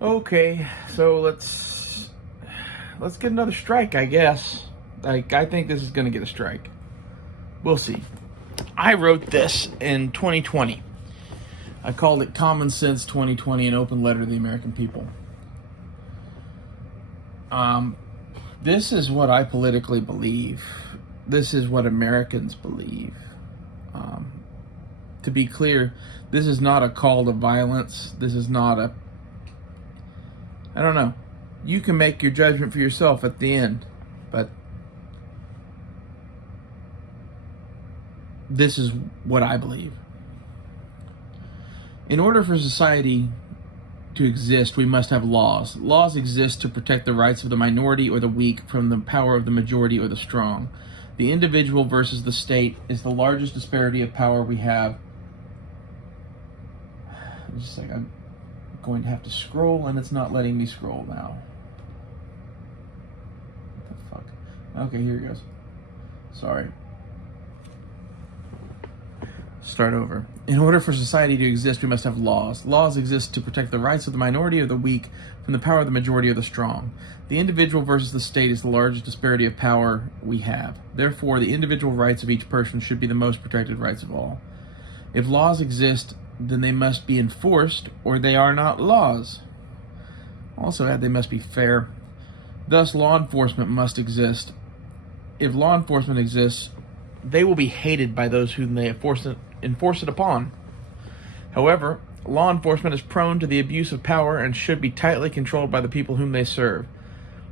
Okay, so let's get another strike, I guess. Like, I think this is gonna get a strike. We'll see. I wrote this in 2020. I called it Common Sense 2020, an open letter to the American people. Um, this is what I politically believe. This is what Americans believe. Um, to be clear, this is not a call to violence. This is not a. I don't know. You can make your judgment for yourself at the end, but this is what I believe. In order for society to exist, we must have laws. Laws exist to protect the rights of the minority or the weak from the power of the majority or the strong. The individual versus the state is the largest disparity of power we have. Just like I'm going to have to scroll, and it's not letting me scroll now. What the fuck? Okay, here it goes. Sorry. Start over. In order for society to exist, we must have laws. Laws exist to protect the rights of the minority or the weak from the power of the majority or the strong. The individual versus the state is the largest disparity of power we have. Therefore, the individual rights of each person should be the most protected rights of all. If laws exist, then they must be enforced, or they are not laws. Also add they must be fair. Thus, law enforcement must exist. If law enforcement exists, they will be hated by those whom they enforce it upon. However, law enforcement is prone to the abuse of power and should be tightly controlled by the people whom they serve.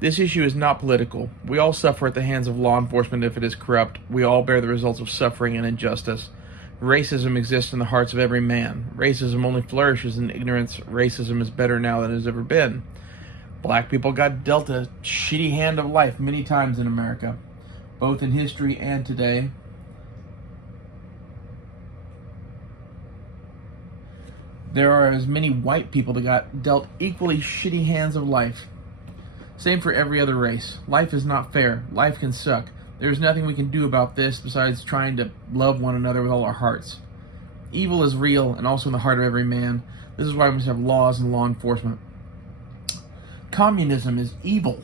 This issue is not political. We all suffer at the hands of law enforcement if it is corrupt. We all bear the results of suffering and injustice. Racism exists in the hearts of every man. Racism only flourishes in ignorance. Racism is better now than it has ever been. Black people got dealt a shitty hand of life many times in America, both in history and today. There are as many white people that got dealt equally shitty hands of life. Same for every other race. Life is not fair. Life can suck. There's nothing we can do about this besides trying to love one another with all our hearts. Evil is real and also in the heart of every man. This is why we must have laws and law enforcement. Communism is evil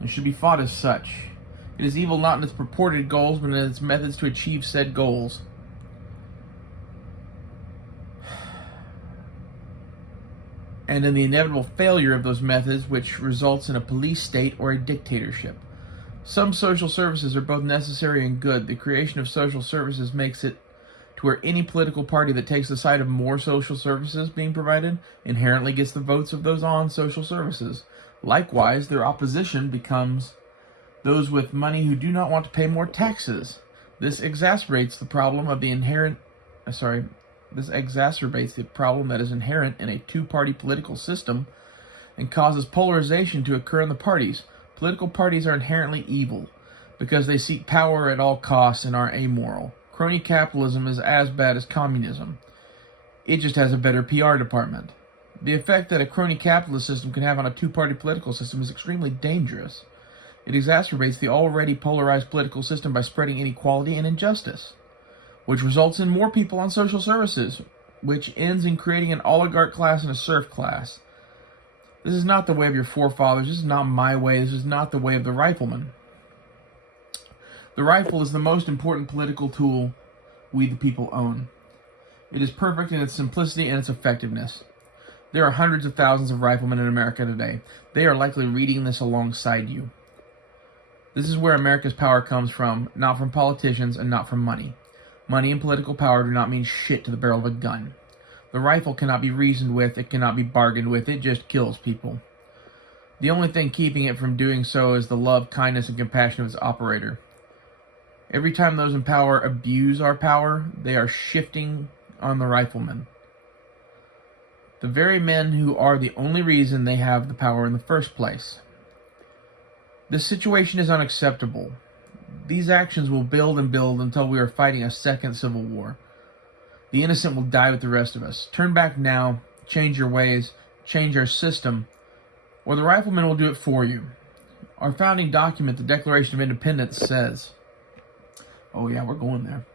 and should be fought as such. It is evil not in its purported goals, but in its methods to achieve said goals. And in the inevitable failure of those methods, which results in a police state or a dictatorship. Some social services are both necessary and good. The creation of social services makes it to where any political party that takes the side of more social services being provided inherently gets the votes of those on social services. Likewise, their opposition becomes those with money who do not want to pay more taxes. This exacerbates the problem that is inherent in a two-party political system and causes polarization to occur in the parties. Political parties are inherently evil because they seek power at all costs and are amoral. Crony capitalism is as bad as communism. It just has a better PR department. The effect that a crony capitalist system can have on a two-party political system is extremely dangerous. It exacerbates the already polarized political system by spreading inequality and injustice, which results in more people on social services, which ends in creating an oligarch class and a serf class. This is not the way of your forefathers. This is not my way. This is not the way of the rifleman. The rifle is the most important political tool we the people own. It is perfect in its simplicity and its effectiveness. There are hundreds of thousands of riflemen in America today. They are likely reading this alongside you. This is where America's power comes from, not from politicians and not from money. Money and political power do not mean shit to the barrel of a gun. The rifle cannot be reasoned with, it cannot be bargained with, it just kills people. The only thing keeping it from doing so is the love, kindness, and compassion of its operator. Every time those in power abuse our power, they are shifting on the riflemen. The very men who are the only reason they have the power in the first place. This situation is unacceptable. These actions will build and build until we are fighting a second civil war. The innocent will die with the rest of us. Turn back now, change your ways, change our system, or the riflemen will do it for you. Our founding document, the Declaration of Independence, says, oh yeah, we're going there.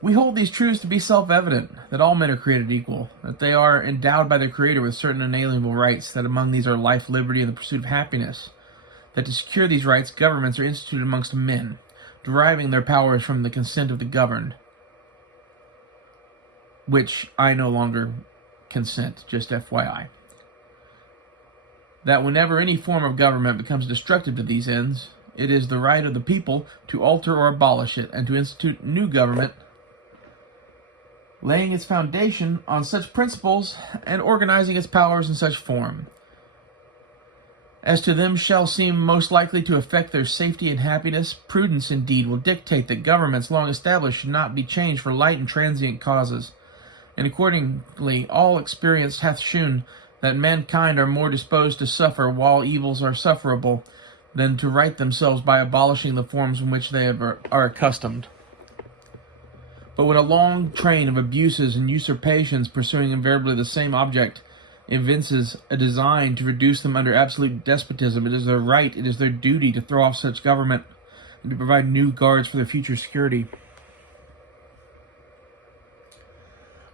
We hold these truths to be self-evident, that all men are created equal, that they are endowed by their Creator with certain inalienable rights, that among these are life, liberty, and the pursuit of happiness, that to secure these rights, governments are instituted amongst men, deriving their powers from the consent of the governed, which I no longer consent, just FYI. That whenever any form of government becomes destructive to these ends, it is the right of the people to alter or abolish it, and to institute new government, laying its foundation on such principles and organizing its powers in such form as to them shall seem most likely to affect their safety and happiness. Prudence, indeed, will dictate that governments long established should not be changed for light and transient causes. And accordingly, all experience hath shewn that mankind are more disposed to suffer while evils are sufferable than to right themselves by abolishing the forms in which they are accustomed. But when a long train of abuses and usurpations pursuing invariably the same object evinces a design to reduce them under absolute despotism, it is their right, it is their duty to throw off such government and to provide new guards for their future security.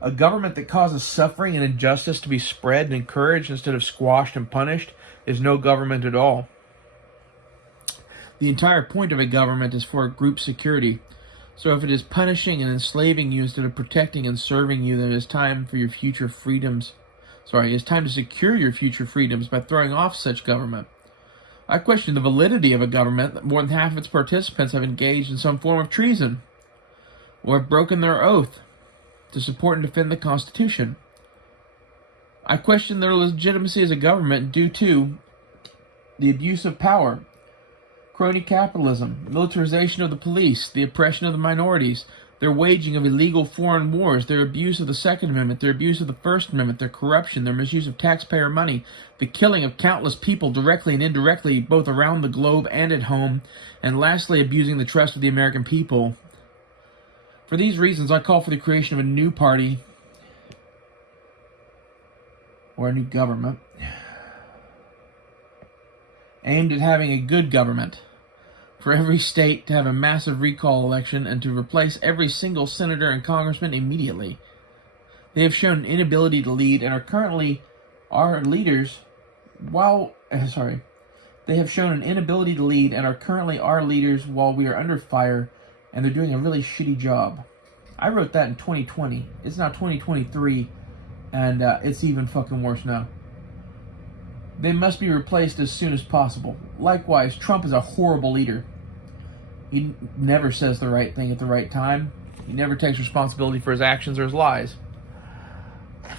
A government that causes suffering and injustice to be spread and encouraged instead of squashed and punished is no government at all. The entire point of a government is for group security. So if it is punishing and enslaving you instead of protecting and serving you, then it is time for your future freedoms. It's time to secure your future freedoms by throwing off such government. I question the validity of a government that more than half of its participants have engaged in some form of treason or have broken their oath to support and defend the Constitution. I question their legitimacy as a government due to the abuse of power, crony capitalism, militarization of the police, the oppression of the minorities, their waging of illegal foreign wars, their abuse of the Second Amendment, their abuse of the First Amendment, their corruption, their misuse of taxpayer money, the killing of countless people directly and indirectly, both around the globe and at home, and lastly, abusing the trust of the American people. For these reasons, I call for the creation of a new party or a new government aimed at having a good government, for every state to have a massive recall election and to replace every single senator and congressman immediately. They have shown an inability to lead and are currently our leaders They have shown an inability to lead and are currently our leaders while we are under fire, and they're doing a really shitty job. I wrote that in 2020. It's now 2023, and it's even fucking worse now. They must be replaced as soon as possible. Likewise, Trump is a horrible leader. He never says the right thing at the right time. He never takes responsibility for his actions or his lies.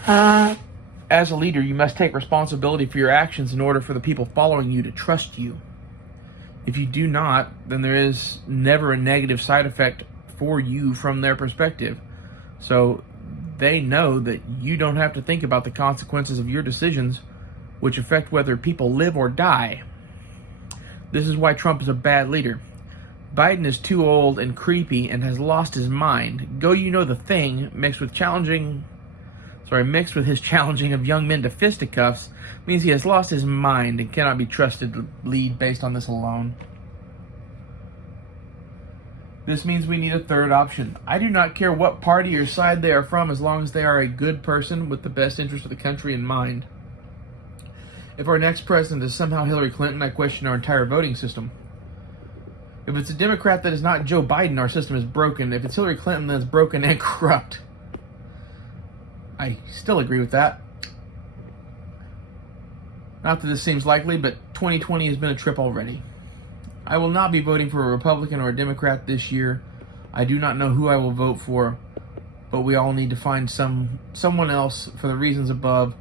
As a leader, you must take responsibility for your actions in order for the people following you to trust you. If you do not, then there is never a negative side effect for you from their perspective. So they know that you don't have to think about the consequences of your decisions, which affect whether people live or die. This is why Trump is a bad leader. Biden is too old and creepy and has lost his mind. Go you know the thing, mixed with his challenging of young men to fisticuffs, means he has lost his mind and cannot be trusted to lead based on this alone. This means we need a third option. I do not care what party or side they are from, as long as they are a good person with the best interest of the country in mind. If our next president is somehow Hillary Clinton, I question our entire voting system. If it's a Democrat that is not Joe Biden, our system is broken. If it's Hillary Clinton, then it's broken and corrupt. I still agree with that. Not that this seems likely, but 2020 has been a trip already. I will not be voting for a Republican or a Democrat this year. I do not know who I will vote for, but we all need to find someone else for the reasons above,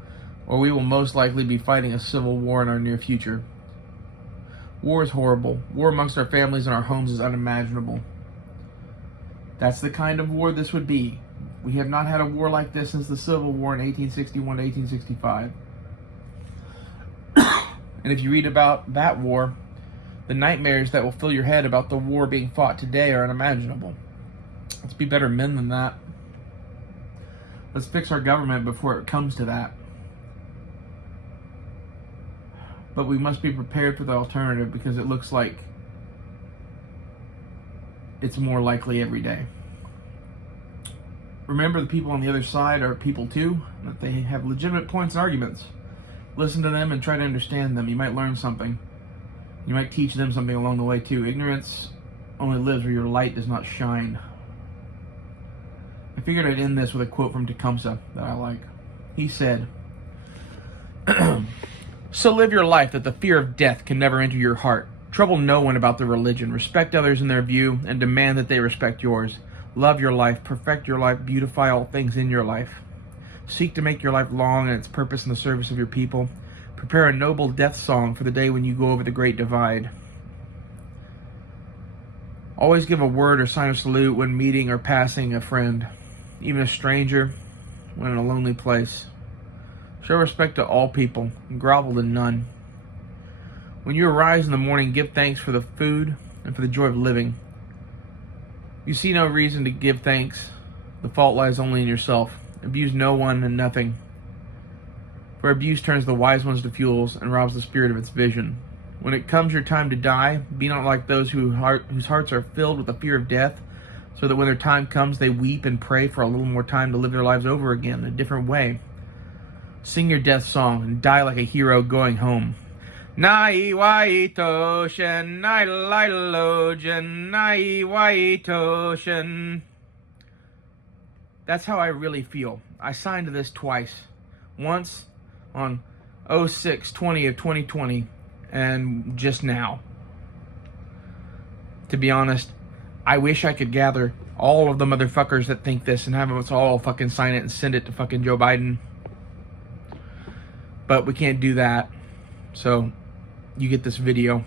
or we will most likely be fighting a civil war in our near future. War is horrible. War amongst our families and our homes is unimaginable. That's the kind of war this would be. We have not had a war like this since the Civil War in 1861 to 1865. And if you read about that war, the nightmares that will fill your head about the war being fought today are unimaginable. Let's be better men than that. Let's fix our government before it comes to that. But we must be prepared for the alternative, because it looks like it's more likely every day. remember the people on the other side are people too, that they have legitimate points and arguments. Listen to them and try to understand them. You might learn something. You might teach them something along the way too. Ignorance only lives where your light does not shine. I figured I'd end this with a quote from Tecumseh that I like. He said, "So live your life that the fear of death can never enter your heart. Trouble no one about their religion. Respect others in their view and demand that they respect yours. Love your life, perfect your life, beautify all things in your life. Seek to make your life long and its purpose in the service of your people. Prepare a noble death song for the day when you go over the great divide. Always give a word or sign of salute when meeting or passing a friend, even a stranger when in a lonely place. Show respect to all people and grovel to none. When you arise in the morning, give thanks for the food and for the joy of living. You see no reason to give thanks. The fault lies only in yourself. Abuse no one and nothing. For abuse turns the wise ones to fools and robs the spirit of its vision. When it comes your time to die, be not like those whose hearts are filled with the fear of death, so that when their time comes, they weep and pray for a little more time to live their lives over again in a different way. Sing your death song and die like a hero going home. Nai Waitoshin, Nai Lilojin, Nai Waitoshin." That's how I really feel. I signed this twice. Once on 06/20 of 2020, and just now. To be honest, I wish I could gather all of the motherfuckers that think this and have us all fucking sign it and send it to fucking Joe Biden. But we can't do that. So, you get this video.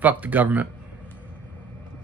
Fuck the government.